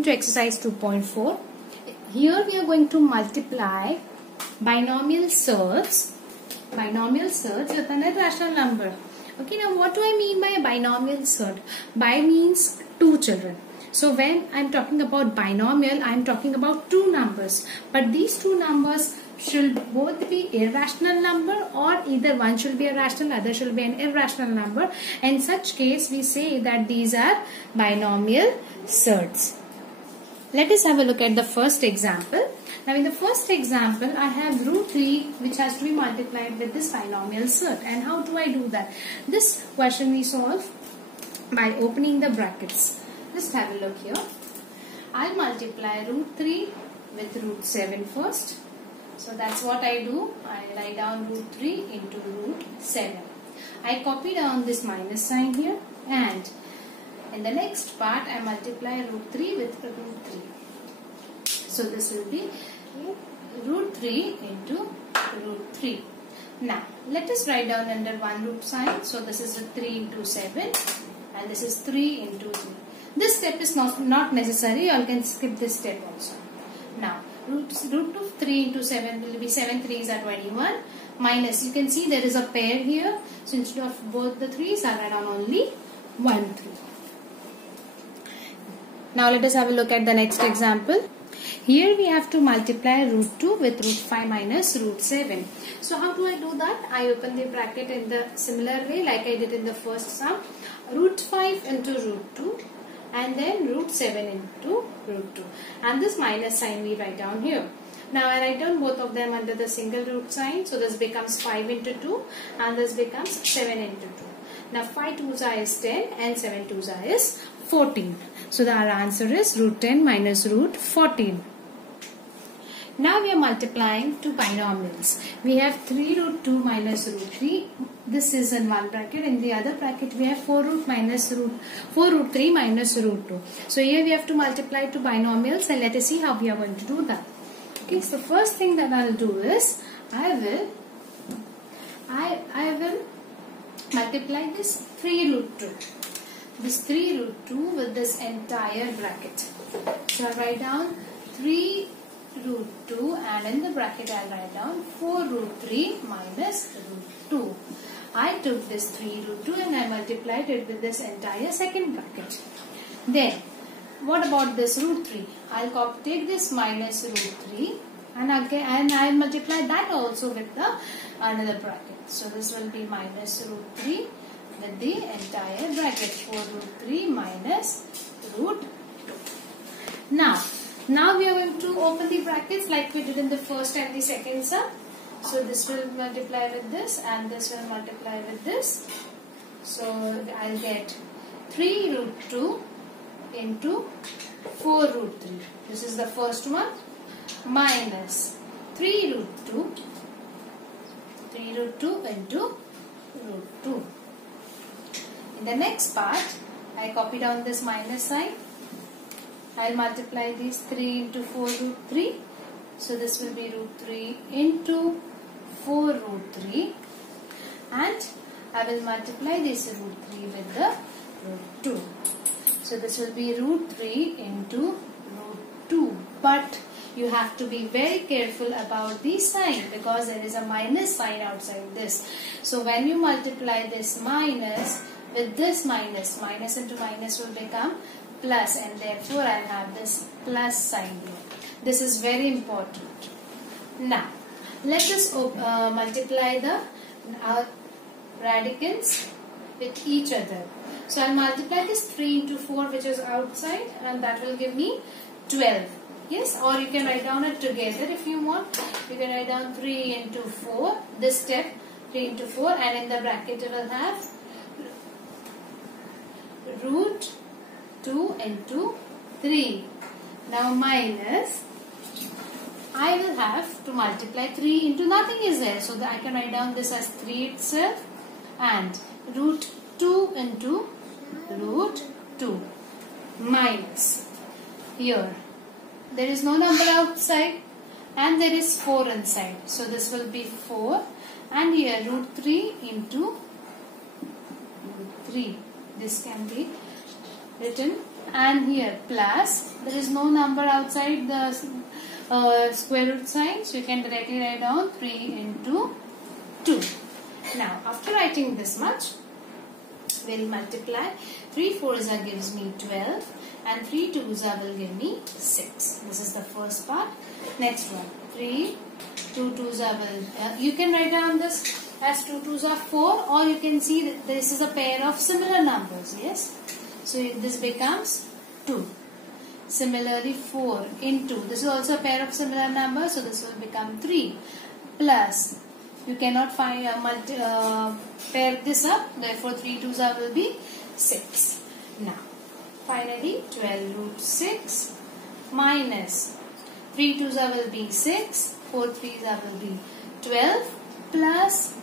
Welcome to exercise 2.4. Here we are going to multiply binomial surds. Binomial surds with an irrational number. Okay, now what do I mean by a binomial surd? Bi means two children. So when I am talking about binomial, I am talking about two numbers. But these two numbers should both be irrational number, or either one should be a rational, other should be an irrational number. In such case, we say that these are binomial surds. Let us have a look at the first example. Now in the first example, I have root 3 which has to be multiplied with this binomial surd. And how do I do that? This question we solve by opening the brackets. Just have a look here. I'll multiply root 3 with root 7 first. So that's what I do. I write down root 3 into root 7. I copy down this minus sign here, and in the next part I multiply root 3 with root 3. So this will be root 3 into root 3. Now let us write down under one root sign. So this is 3 into 7 and this is 3 into 3. This step is not necessary. You can skip this step also. Now root of 3 into 7 will be 7 3s are 21, minus, you can see there is a pair here, so instead of both the 3s I write down only 1 3. Now let us have a look at the next example. Here we have to multiply root 2 with root 5 minus root 7. So how do I do that? I open the bracket in the similar way like I did in the first sum. Root 5 into root 2. And then root 7 into root 2. And this minus sign we write down here. Now I write down both of them under the single root sign. So this becomes 5 into 2 and this becomes 7 into 2. Now 5 2s is 10 and 7 2s is 14. So our answer is root 10 minus root 14. Now we are multiplying two binomials. We have 3 root 2 minus root 3. This is in one bracket. In the other bracket we have 4 root 3 minus root 2. So here we have to multiply two binomials, and let us see how we are going to do that. Okay, so first thing that I will do is I will multiply this 3 root 2. This 3 root 2 with this entire bracket. So I write down 3 root 2 and in the bracket I will write down 4 root 3 minus root 2. I took this 3 root 2 and I multiplied it with this entire second bracket. Then what about this root 3? I'll take this minus root 3 and again I multiply that also with the another bracket. So this will be minus root 3 with the entire bracket, 4 root 3 minus root 2. Now we are going to open the brackets like we did in the first and the second sum. So this will multiply with this and this will multiply with this. So I'll get 3 root 2 into 4 root 3. This is the first one, minus 3 root 2 into root 2. In the next part, I copy down this minus sign. I'll multiply these 3 into 4 root 3. So this will be root 3 into 4 root 3. And I will multiply this root 3 with the root 2. So this will be root 3 into root 2. But you have to be very careful about the sign because there is a minus sign outside this. So when you multiply this minus with this minus, minus into minus will become plus, and therefore I have this plus sign here. This is very important. Now let us multiply the radicals with each other. So I'll multiply this 3 into 4 which is outside, and that will give me 12. Yes, or you can write down it together if you want. You can write down 3 into 4, this step 3 into 4, and in the bracket you will have root 2 into 3. Now minus, I will have to multiply 3 into nothing is there. So that I can write down this as 3 itself, and root 2 into root 2 minus. Here there is no number outside and there is 4 inside. So this will be 4, and here root 3 into root 3. This can be written and here plus. There is no number outside the square root sign, so you can directly write down 3 into 2. Now after writing this much, we'll multiply. 3 4s gives me 12 and 3 2s will give me 6. This is the first part. Next one, 3 2 2s will you can write down this as 2 2s are 4, or you can see that this is a pair of similar numbers. Yes, so this becomes 2. Similarly 4 into, this is also a pair of similar numbers, so this will become 3 plus, you cannot find pair this up, therefore 3 2s will be 6. Now finally 12 root 6 minus 3 2s will be 6, 4 3s will be 12 plus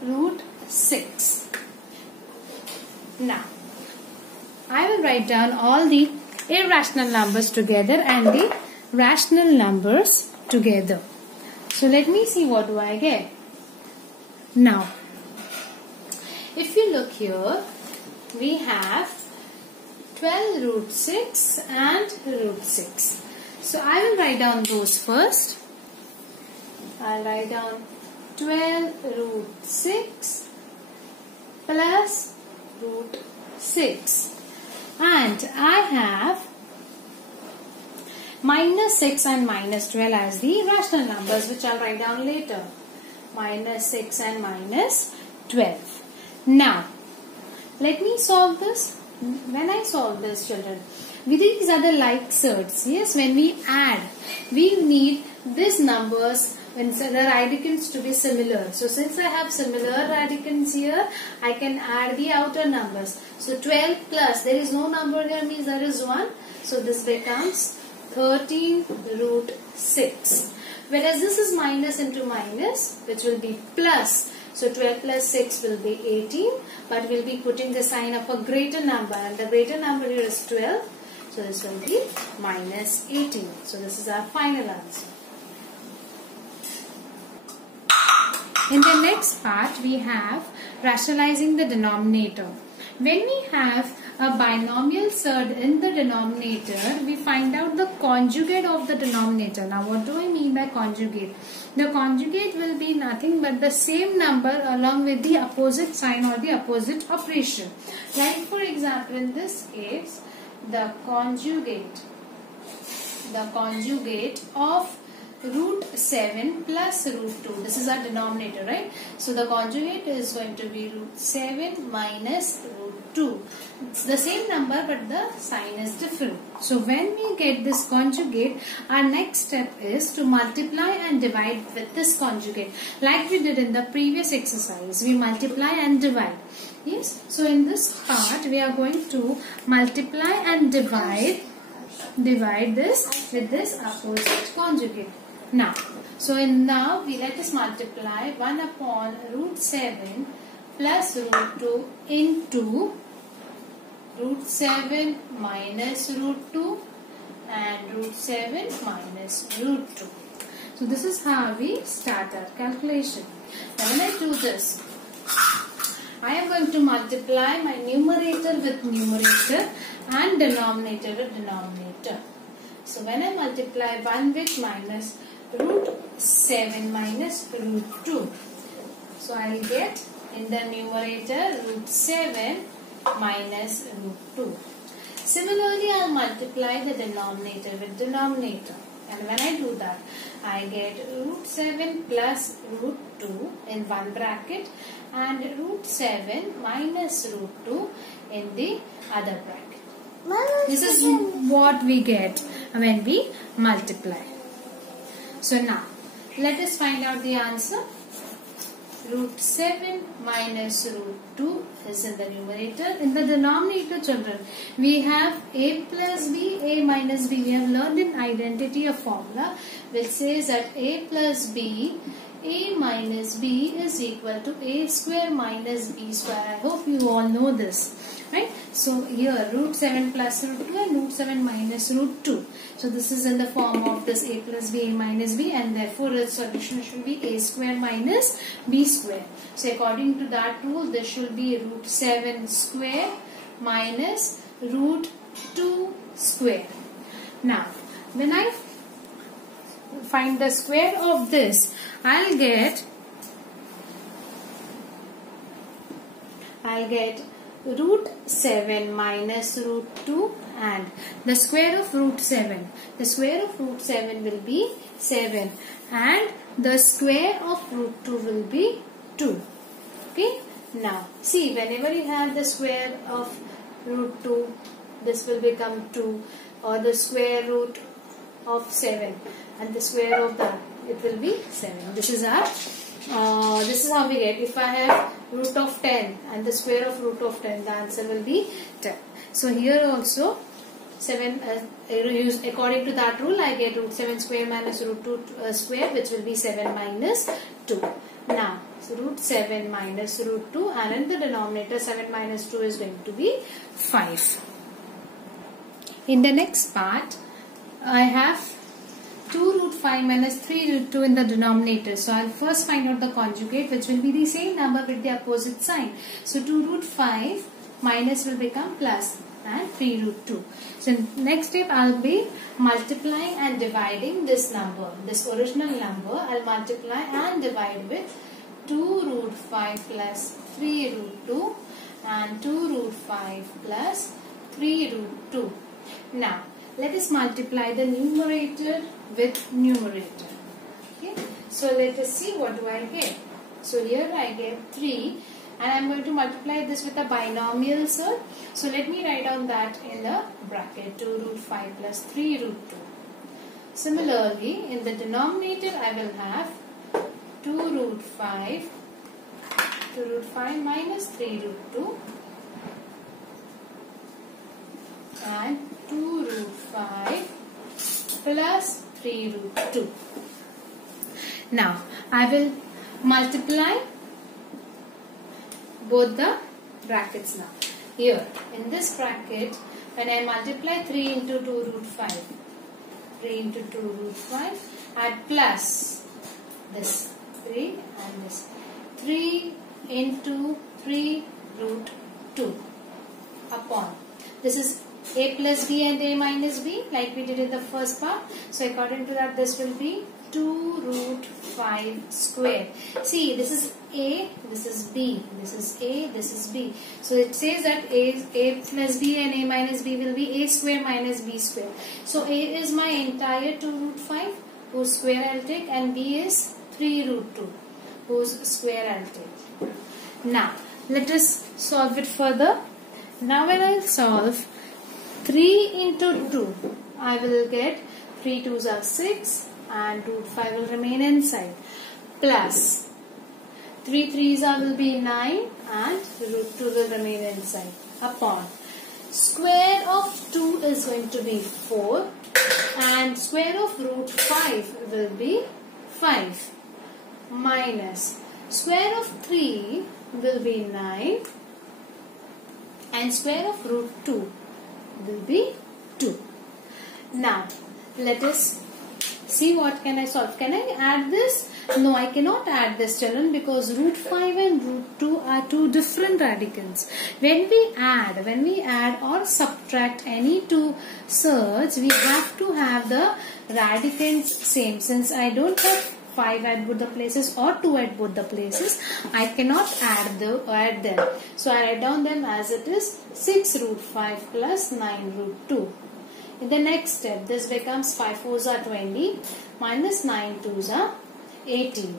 root 6. Now I will write down all the irrational numbers together and the rational numbers together. So let me see what do I get. Now if you look here, we have 12 root 6 and root 6. So I will write down those first. I'll write down 12 root 6 plus root 6. And I have minus 6 and minus 12 as the rational numbers, which I'll write down later. Minus 6 and minus 12. Now, let me solve this. When I solve this, children, these are the like surds. Yes, when we add, we need these numbers when the radicands to be similar. So since I have similar radicands here, I can add the outer numbers. So 12 plus, there is no number here, means there is 1. So this becomes 13 root 6. Whereas this is minus into minus, which will be plus. So 12 plus 6 will be 18. But we'll be putting the sign of a greater number. And the greater number here is 12. So this will be minus 18. So this is our final answer. In the next part, we have rationalizing the denominator. When we have a binomial surd in the denominator, we find out the conjugate of the denominator. Now, what do I mean by conjugate? The conjugate will be nothing but the same number along with the opposite sign or the opposite operation. Like for example, in this case, the conjugate of root 7 plus root 2. This is our denominator, right? So the conjugate is going to be root 7 minus root 2. It's the same number but the sign is different. So when we get this conjugate, our next step is to multiply and divide with this conjugate. Like we did in the previous exercise, we multiply and divide. Yes. So in this part, we are going to multiply and divide this with this opposite conjugate. Now, we let us multiply 1 upon root 7 plus root 2 into root 7 minus root 2 and root 7 minus root 2. So this is how we start our calculation. Now when I do this, I am going to multiply my numerator with numerator and denominator with denominator. So when I multiply 1 with minus root 7 minus root 2. So I will get in the numerator root 7 minus root 2. Similarly, I will multiply the denominator with denominator. And when I do that, I get root 7 plus root 2 in one bracket and root 7 minus root 2 in the other bracket. This is what we get when we multiply. So now, let us find out the answer. Root 7 minus root 2 is in the numerator. In the denominator, children, we have a plus b, a minus b. We have learned in identity a formula which says that a plus b, a minus b is equal to a square minus b square. I hope you all know this, right? So here root 7 plus root 2 and root 7 minus root 2. So this is in the form of this a plus b, a minus b, and therefore the solution should be a square minus b square. So according to that rule, this should be root 7 square minus root 2 square. Now, when I find the square of this, I'll get root 7 minus root 2 and the square of root 7. The square of root 7 will be 7 and the square of root 2 will be 2. Okay. Now, see, whenever you have the square of root 2, this will become 2, or the square root of 7 and the square of that, it will be 7. This is how we get. If I have root of 10 and the square of root of 10, the answer will be 10. So here also 7, according to that rule, I get root 7 square minus root 2 square, which will be 7 minus 2. Now, so root 7 minus root 2, and in the denominator 7 minus 2 is going to be 5. In the next part, I have 2 root 5 minus 3 root 2 in the denominator. So I'll first find out the conjugate, which will be the same number with the opposite sign. So 2 root 5 minus will become plus and 3 root 2. So next step, I'll be multiplying and dividing this number. This original number I'll multiply and divide with 2 root 5 plus 3 root 2 and 2 root 5 plus 3 root 2. Now, let us multiply the numerator with numerator. Okay. So let us see what do I get. So here I get 3 and I am going to multiply this with a binomial surd. So let me write down that in the bracket, 2 root 5 plus 3 root 2. Similarly, in the denominator I will have 2 root 5 minus 3 root 2 and 2 root 5 plus 3 root 2. Now, I will multiply both the brackets now. Here, in this bracket, when I multiply 3 into 2 root 5, 3 into 2 root 5, add plus this 3 and this 3 into 3 root 2 upon. This is a plus b and a minus b, like we did in the first part. So according to that, this will be 2 root 5 square. See, this is a, this is b, this is a, this is b. So it says that a plus b and a minus b will be a square minus b square. So a is my entire 2 root 5, whose square I'll take, and b is 3 root 2, whose square I'll take. Now, let us solve it further. Now when I solve 3 into 2, I will get 3 2s are 6 and root 5 will remain inside, plus 3 3s will be 9 and root 2 will remain inside, upon square of 2 is going to be 4 and square of root 5 will be 5, minus square of 3 will be 9 and square of root 2 will be 2. Now, let us see what can I solve. Can I add this? No, I cannot add this, children, because root 5 and root 2 are two different radicals. When we add or subtract any two surds, we have to have the radicals same. Since I don't have 5 at both the places or 2 at both the places, I cannot add them. So I write down them as it is, 6 root 5 plus 9 root 2. In the next step, this becomes 5 4s are 20 minus 9 2s are 18.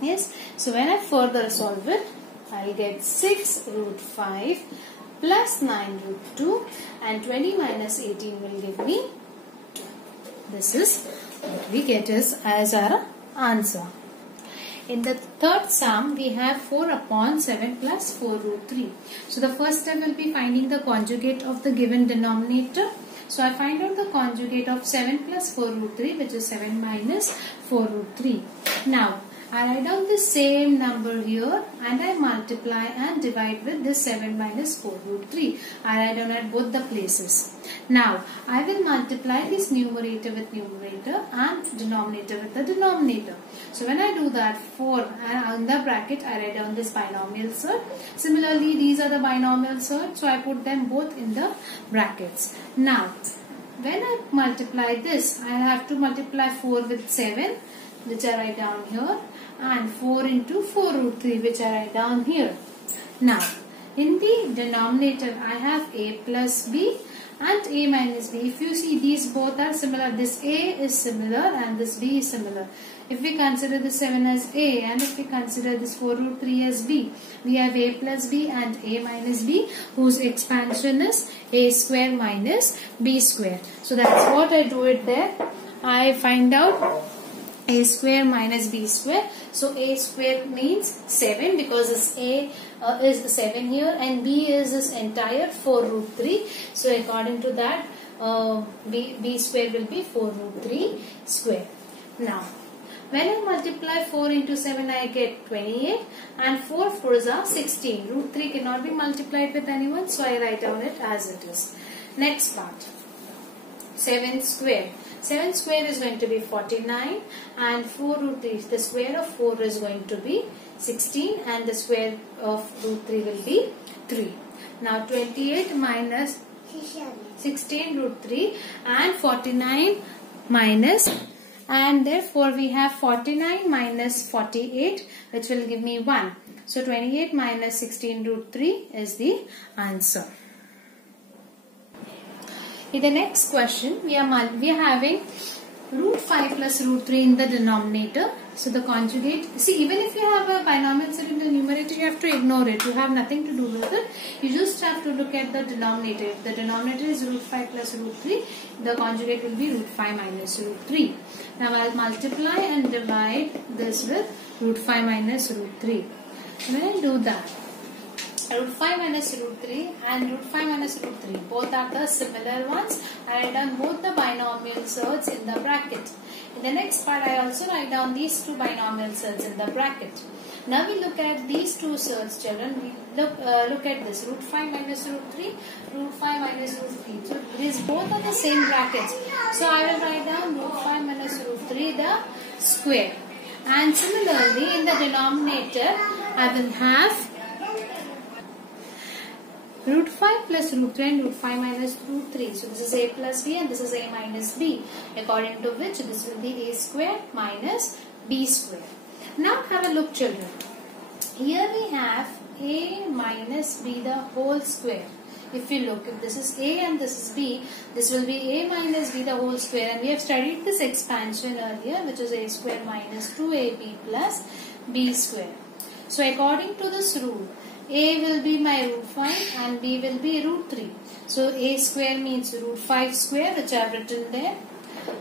Yes. So when I further solve it, I will get 6 root 5 plus 9 root 2 and 20 minus 18 will give me 2. This is what we get as our answer. In the third sum, we have 4 upon 7 plus 4 root 3. So the first step will be finding the conjugate of the given denominator. So I find out the conjugate of 7 plus 4 root 3, which is 7 minus 4 root 3. Now, I write down the same number here and I multiply and divide with this 7 minus 4 root 3. I write down at both the places. Now, I will multiply this numerator with numerator and denominator with the denominator. So, when I do that, 4 and in the bracket, I write down this binomial surd. Similarly, these are the binomial surd. So, I put them both in the brackets. Now, when I multiply this, I have to multiply 4 with 7, which I write down here, and 4 into 4 root 3, which I write down here. Now, in the denominator, I have a plus b and a minus b. If you see, these both are similar. This a is similar and this b is similar. If we consider the 7 as a and if we consider this 4 root 3 as b, we have a plus b and a minus b, whose expansion is a square minus b square. So that's what I do it there. I find out a square minus b square. So a square means 7 because this a is 7 here and b is this entire 4 root 3. So according to that, b square will be 4 root 3 square. Now, when I multiply 4 into 7, I get 28 and 4 4s are 16. Root 3 cannot be multiplied with anyone, so I write down it as it is. Next part, 7 square. 7 square is going to be 49 and 4 root 3, the square of 4 is going to be 16 and the square of root 3 will be 3. Now 28 minus 16 root 3 and 49 minus, and therefore we have 49 minus 48, which will give me 1. So 28 minus 16 root 3 is the answer. In the next question, we are having root 5 plus root 3 in the denominator. So the conjugate, see, even if you have a binomial surd in the numerator, you have to ignore it. You have nothing to do with it. You just have to look at the denominator. If the denominator is root 5 plus root 3, the conjugate will be root 5 minus root 3. Now I'll multiply and divide this with root 5 minus root 3. When I do that, root 5 minus root 3 and root 5 minus root 3, both are the similar ones. I write down both the binomial surds in the bracket. In the next part, I also write down these two binomial surds in the bracket. Now we look at these two surds, children. We look at this, root 5 minus root 3, root 5 minus root 3. So these both are the same brackets. So I will write down root 5 minus root 3, the square. And similarly, in the denominator, I will have root 5 plus root 3 and root 5 minus root 3. So this is a plus b and this is a minus b, according to which this will be a square minus b square. Now have a look, children. Here we have a minus b the whole square. If you look, if this is a and this is b, this will be a minus b the whole square, and we have studied this expansion earlier, which is a square minus 2ab plus b square. So according to this rule, a will be my root 5 and b will be root 3. So a square means root 5 square, which I have written there,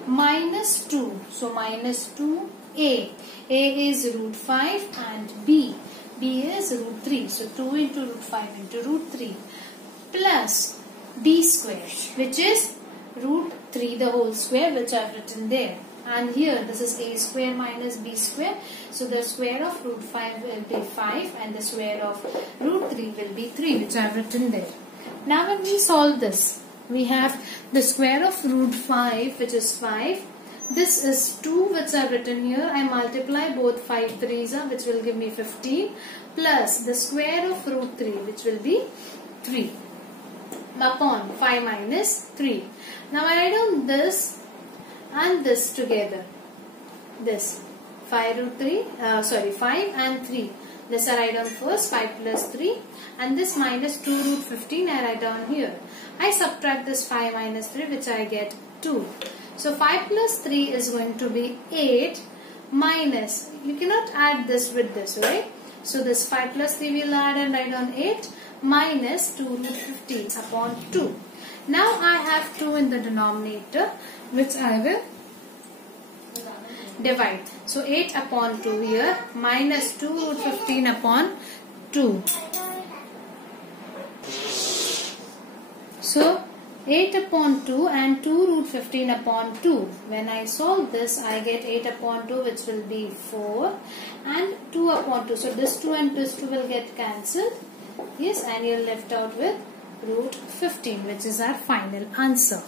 minus 2. So minus 2a. A is root 5 and b is root 3. So 2 into root 5 into root 3 plus b square, which is root 3 the whole square, which I have written there. And here this is a square minus b square. So the square of root 5 will be 5 and the square of root 3 will be 3, which I have written there. Now when we solve this, we have the square of root 5, which is 5. This is 2, which I have written here. I multiply both 5 3s, which will give me 15, plus the square of root 3, which will be 3, upon 5 minus 3. Now I write down this and this together. This 5 root 3, 5 and 3. This I write down first, 5 plus 3, and this minus 2 root 15 I write down here. I subtract this 5 minus 3, which I get 2. So 5 plus 3 is going to be 8 minus, you cannot add this with this, right? So this 5 plus 3 will add and write down 8 minus 2 root 15 upon 2. Now I have 2 in the denominator, which I will divide. So 8 upon 2 here minus 2 root 15 upon 2. So 8 upon 2 and 2 root 15 upon 2. When I solve this, I get 8 upon 2, which will be 4, and 2 upon 2. So this 2 and this 2 will get cancelled. Yes, and you're left out with root 15, which is our final answer.